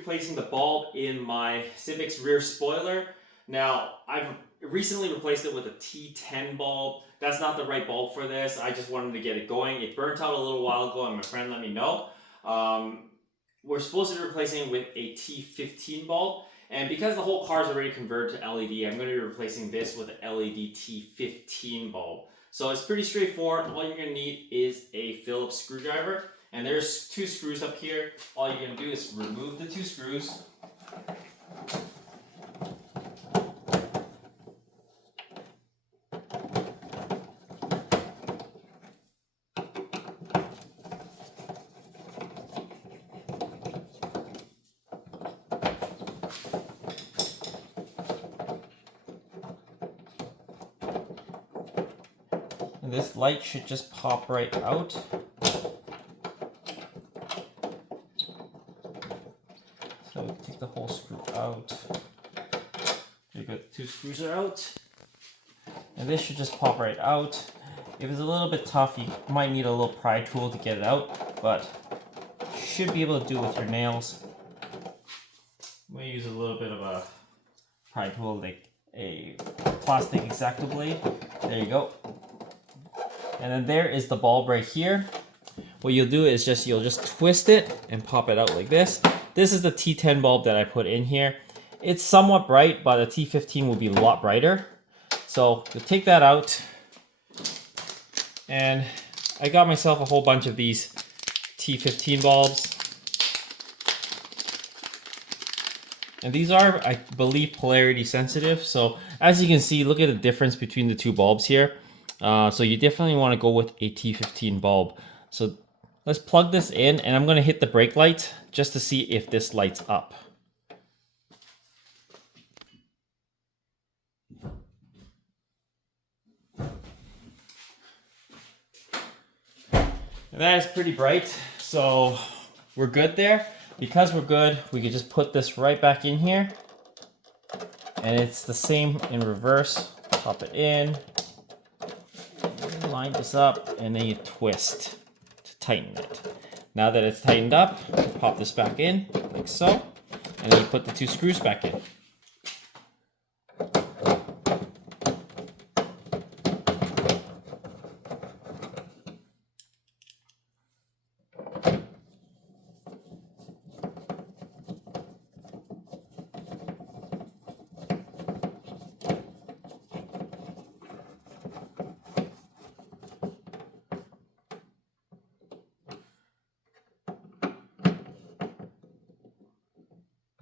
replacing the bulb in my Civic's rear spoiler. Now, I've recently replaced it with a T10 bulb. That's not the right bulb for this. I just wanted to get it going. It burnt out a little while ago and my friend let me know. We're supposed to be replacing it with a T15 bulb. And because the whole car is already converted to LED, I'm going to be replacing this with an LED T15 bulb. So it's pretty straightforward. All you're going to need is a Phillips screwdriver. And there's 2 screws up here. All you're going to do is remove the 2 screws. And this light should just pop right out. So we take the whole screw out. There you go, the 2 screws are out. And this should just pop right out. If it's a little bit tough, you might need a little pry tool to get it out, but you should be able to do it with your nails. I'm going to use a little bit of a pry tool, like a plastic X-Acto blade. There you go. And then there is the bulb right here. What you'll do is you'll just twist it and pop it out like this. This is the T10 bulb that I put in here. It's somewhat bright, but the T15 will be a lot brighter. So you'll take that out. And I got myself a whole bunch of these T15 bulbs. And these are, I believe, polarity sensitive. So as you can see, look at the difference between the 2 bulbs here. So you definitely want to go with a T15 bulb. So let's plug this in, and I'm going to hit the brake light just to see if this lights up. And that is pretty bright, so we're good there. Because we're good, we could just put this right back in here. And it's the same in reverse. Pop it in. Line this up, and then you twist to tighten it. Now that it's tightened up, pop this back in like so, and then you put the 2 screws back in.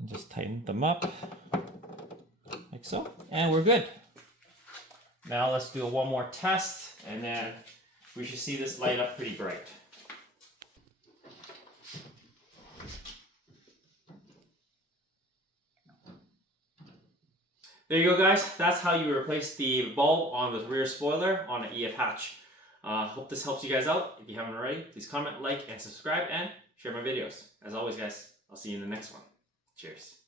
Just tighten them up like so, and we're good. Now let's do one more test, and then we should see this light up pretty bright. There you go, guys. That's how you replace the bulb on the rear spoiler on an EF hatch. Hope this helps you guys out. If you haven't already, please comment, like, and subscribe, and share my videos. As always, guys, I'll see you in the next one. Cheers.